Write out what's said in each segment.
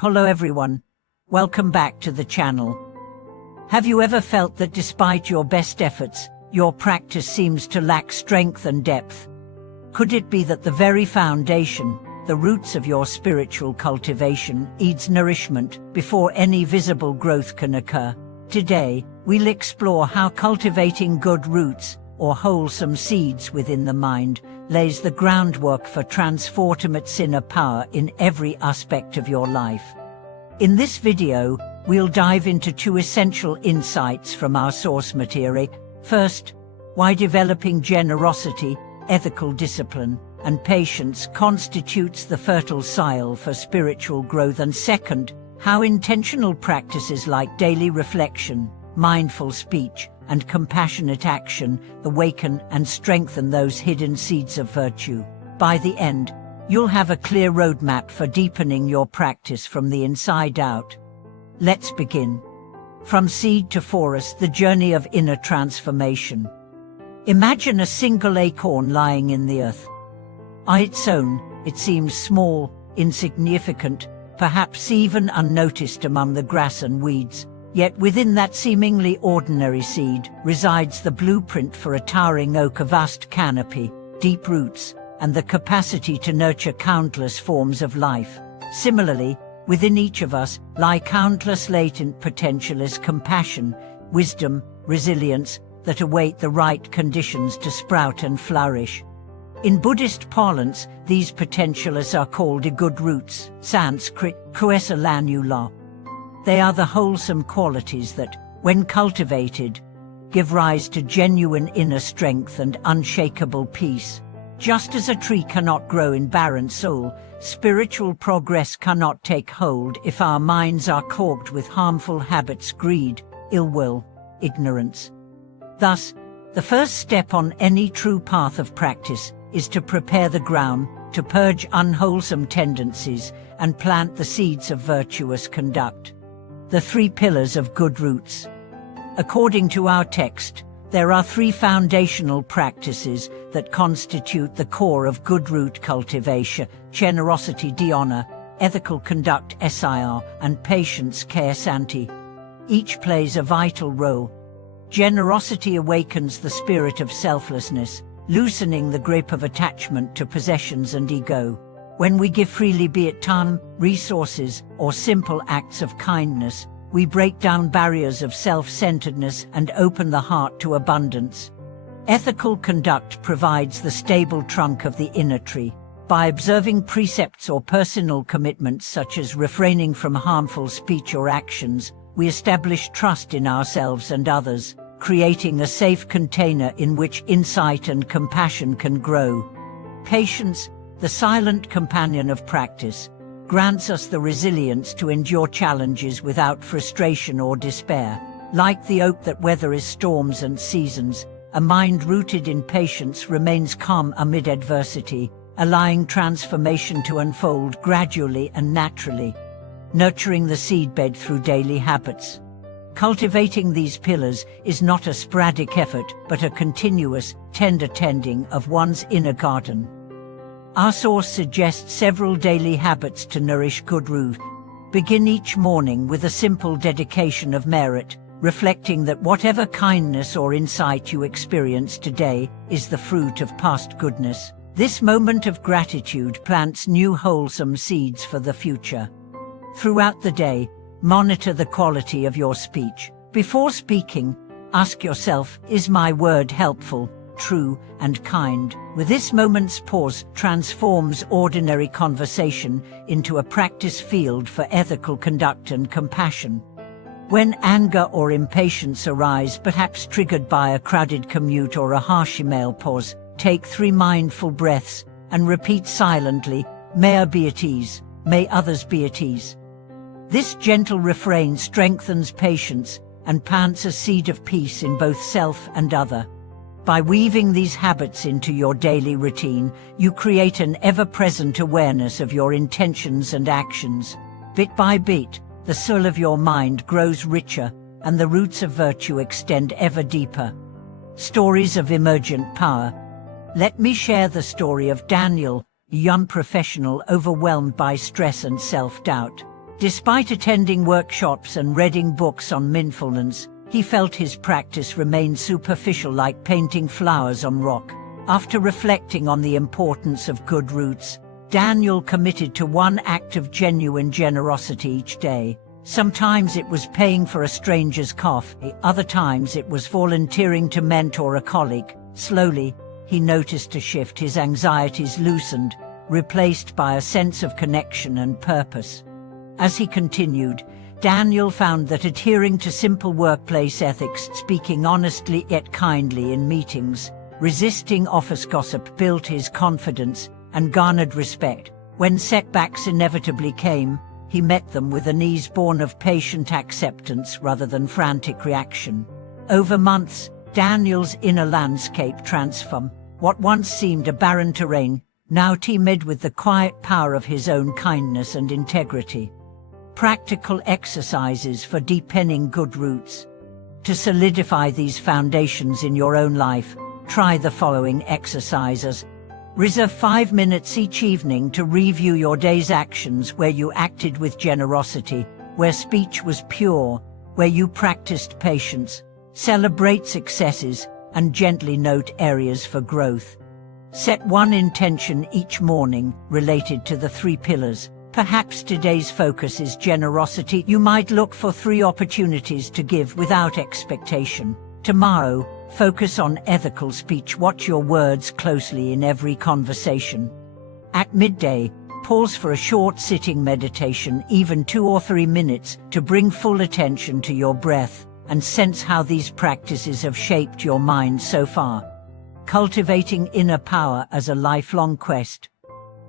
Hello everyone, welcome back to the channel. Have you ever felt that despite your best efforts, your practice seems to lack strength and depth? Could it be that the very foundation, the roots of your spiritual cultivation, needs nourishment before any visible growth can occur? Today, we'll explore how cultivating good roots, or wholesome seeds within the mind, lays the groundwork for transformative inner power in every aspect of your life. In this video, we'll dive into two essential insights from our source material. First, why developing generosity, ethical discipline, and patience constitutes the fertile soil for spiritual growth, and second, how intentional practices like daily reflection, mindful speech, and compassionate action awaken and strengthen those hidden seeds of virtue. By the end, you'll have a clear roadmap for deepening your practice from the inside out. Let's begin. From seed to forest, the journey of inner transformation. Imagine a single acorn lying in the earth. On its own, it seems small, insignificant, perhaps even unnoticed among the grass and weeds. Yet within that seemingly ordinary seed resides the blueprint for a towering oak, a vast canopy, deep roots, and the capacity to nurture countless forms of life. Similarly, within each of us lie countless latent potential as compassion, wisdom, resilience that await the right conditions to sprout and flourish. In Buddhist parlance, these potentials are called good roots, Sanskrit, Kuesa Lanula. They are the wholesome qualities that, when cultivated, give rise to genuine inner strength and unshakable peace. Just as a tree cannot grow in barren soil, spiritual progress cannot take hold if our minds are clogged with harmful habits, greed, ill will, ignorance. Thus, the first step on any true path of practice is to prepare the ground, to purge unwholesome tendencies, and plant the seeds of virtuous conduct. The three pillars of good roots. According to our text, there are three foundational practices that constitute the core of good root cultivation: generosity, dhyana, ethical conduct, SIR, and patience, care, santi. Each plays a vital role. Generosity awakens the spirit of selflessness, loosening the grip of attachment to possessions and ego. When we give freely, be it time, resources, or simple acts of kindness, we break down barriers of self-centeredness and open the heart to abundance. Ethical conduct provides the stable trunk of the inner tree. By observing precepts or personal commitments such as refraining from harmful speech or actions, we establish trust in ourselves and others, creating a safe container in which insight and compassion can grow. Patience, the silent companion of practice, grants us the resilience to endure challenges without frustration or despair. Like the oak that weathers storms and seasons, a mind rooted in patience remains calm amid adversity, allowing transformation to unfold gradually and naturally. Nurturing the seedbed through daily habits. Cultivating these pillars is not a sporadic effort, but a continuous, tender tending of one's inner garden. Our source suggests several daily habits to nourish good root. Begin each morning with a simple dedication of merit, reflecting that whatever kindness or insight you experience today is the fruit of past goodness. This moment of gratitude plants new wholesome seeds for the future. Throughout the day, monitor the quality of your speech. Before speaking, ask yourself, is my word helpful, true, and kind? With this moment's pause transforms ordinary conversation into a practice field for ethical conduct and compassion. When anger or impatience arise, perhaps triggered by a crowded commute or a harsh email, pause, take 3 mindful breaths, and repeat silently, may I be at ease, may others be at ease. This gentle refrain strengthens patience and plants a seed of peace in both self and other. By weaving these habits into your daily routine, you create an ever-present awareness of your intentions and actions. Bit by bit, the soul of your mind grows richer, and the roots of virtue extend ever deeper. Stories of emergent power. Let me share the story of Daniel, a young professional overwhelmed by stress and self-doubt. Despite attending workshops and reading books on mindfulness, he felt his practice remained superficial, like painting flowers on rock. After reflecting on the importance of good roots, Daniel committed to one act of genuine generosity each day. Sometimes it was paying for a stranger's coffee, other times it was volunteering to mentor a colleague. Slowly, he noticed a shift. His anxieties loosened, replaced by a sense of connection and purpose. As he continued, Daniel found that adhering to simple workplace ethics, speaking honestly yet kindly in meetings, resisting office gossip, built his confidence and garnered respect. When setbacks inevitably came, he met them with an ease born of patient acceptance rather than frantic reaction. Over months, Daniel's inner landscape transformed. What once seemed a barren terrain now teemed with the quiet power of his own kindness and integrity. Practical exercises for deepening good roots. To solidify these foundations in your own life, try the following exercises. Reserve 5 minutes each evening to review your day's actions, where you acted with generosity, where speech was pure, where you practiced patience. Celebrate successes and gently note areas for growth. Set one intention each morning related to the 3 pillars. Perhaps today's focus is generosity. You might look for 3 opportunities to give without expectation. Tomorrow, focus on ethical speech. Watch your words closely in every conversation. At midday, pause for a short sitting meditation, even 2 or 3 minutes, to bring full attention to your breath and sense how these practices have shaped your mind so far. Cultivating inner power as a lifelong quest.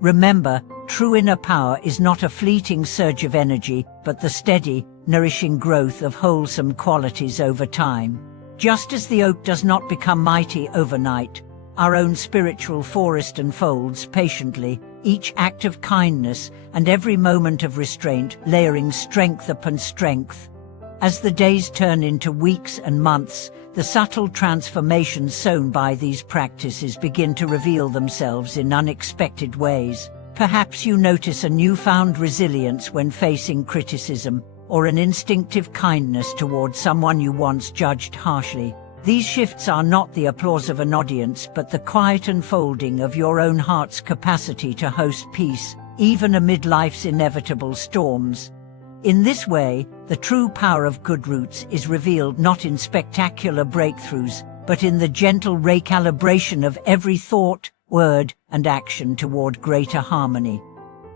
Remember, true inner power is not a fleeting surge of energy, but the steady, nourishing growth of wholesome qualities over time. Just as the oak does not become mighty overnight, our own spiritual forest unfolds patiently, each act of kindness and every moment of restraint layering strength upon strength. As the days turn into weeks and months, the subtle transformations sown by these practices begin to reveal themselves in unexpected ways. Perhaps you notice a newfound resilience when facing criticism, or an instinctive kindness toward someone you once judged harshly. These shifts are not the applause of an audience, but the quiet unfolding of your own heart's capacity to host peace, even amid life's inevitable storms. In this way, the true power of good roots is revealed not in spectacular breakthroughs, but in the gentle recalibration of every thought, word, and action toward greater harmony.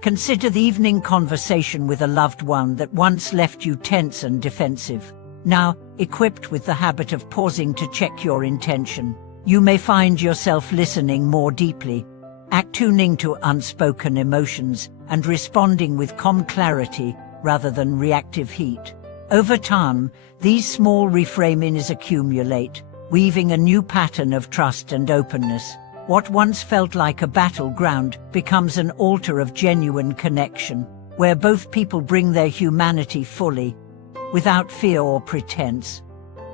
Consider the evening conversation with a loved one that once left you tense and defensive. Now, equipped with the habit of pausing to check your intention, you may find yourself listening more deeply, attuning to unspoken emotions, and responding with calm clarity rather than reactive heat. Over time, these small reframings accumulate, weaving a new pattern of trust and openness. What once felt like a battleground becomes an altar of genuine connection, where both people bring their humanity fully, without fear or pretense.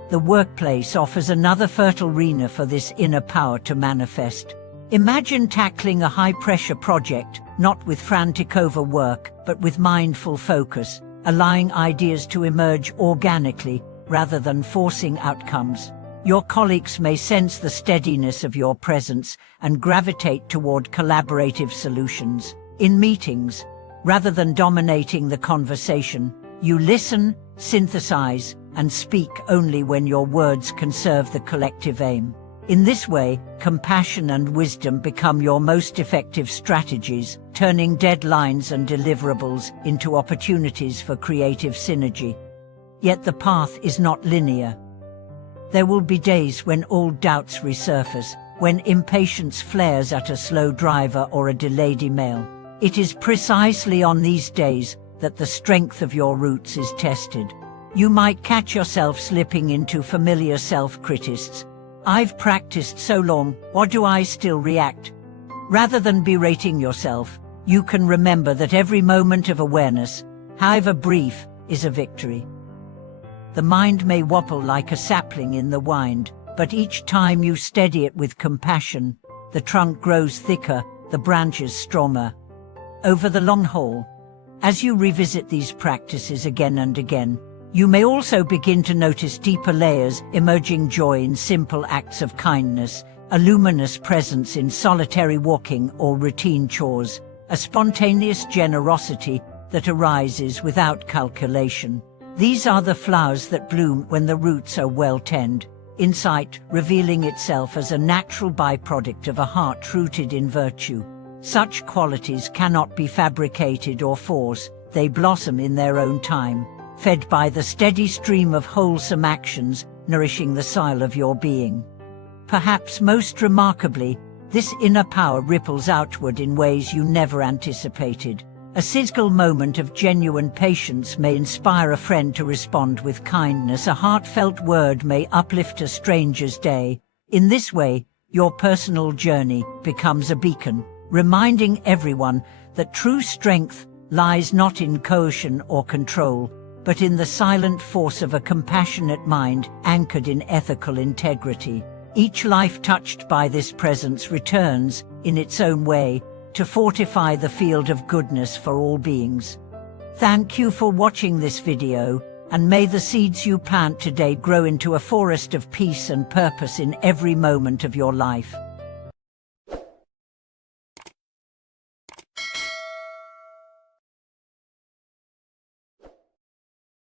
The workplace offers another fertile arena for this inner power to manifest. Imagine tackling a high-pressure project, not with frantic overwork, but with mindful focus, allowing ideas to emerge organically rather than forcing outcomes. Your colleagues may sense the steadiness of your presence and gravitate toward collaborative solutions. In meetings, rather than dominating the conversation, you listen, synthesize, and speak only when your words can serve the collective aim. In this way, compassion and wisdom become your most effective strategies, turning deadlines and deliverables into opportunities for creative synergy. Yet the path is not linear. There will be days when old doubts resurface, when impatience flares at a slow driver or a delayed email. It is precisely on these days that the strength of your roots is tested. You might catch yourself slipping into familiar self-criticism. I've practiced so long, why do I still react? Rather than berating yourself, you can remember that every moment of awareness, however brief, is a victory. The mind may wobble like a sapling in the wind, but each time you steady it with compassion, the trunk grows thicker, the branches stronger. Over the long haul, As you revisit these practices again and again, you may also begin to notice deeper layers, emerging joy in simple acts of kindness, a luminous presence in solitary walking or routine chores, a spontaneous generosity that arises without calculation. These are the flowers that bloom when the roots are well tended, insight revealing itself as a natural byproduct of a heart rooted in virtue. Such qualities cannot be fabricated or forced, they blossom in their own time, fed by the steady stream of wholesome actions nourishing the soil of your being. Perhaps most remarkably, this inner power ripples outward in ways you never anticipated. A single moment of genuine patience may inspire a friend to respond with kindness. A heartfelt word may uplift a stranger's day. In this way, your personal journey becomes a beacon, reminding everyone that true strength lies not in coercion or control, but in the silent force of a compassionate mind anchored in ethical integrity. Each life touched by this presence returns, in its own way, to fortify the field of goodness for all beings. Thank you for watching this video, and may the seeds you plant today grow into a forest of peace and purpose in every moment of your life.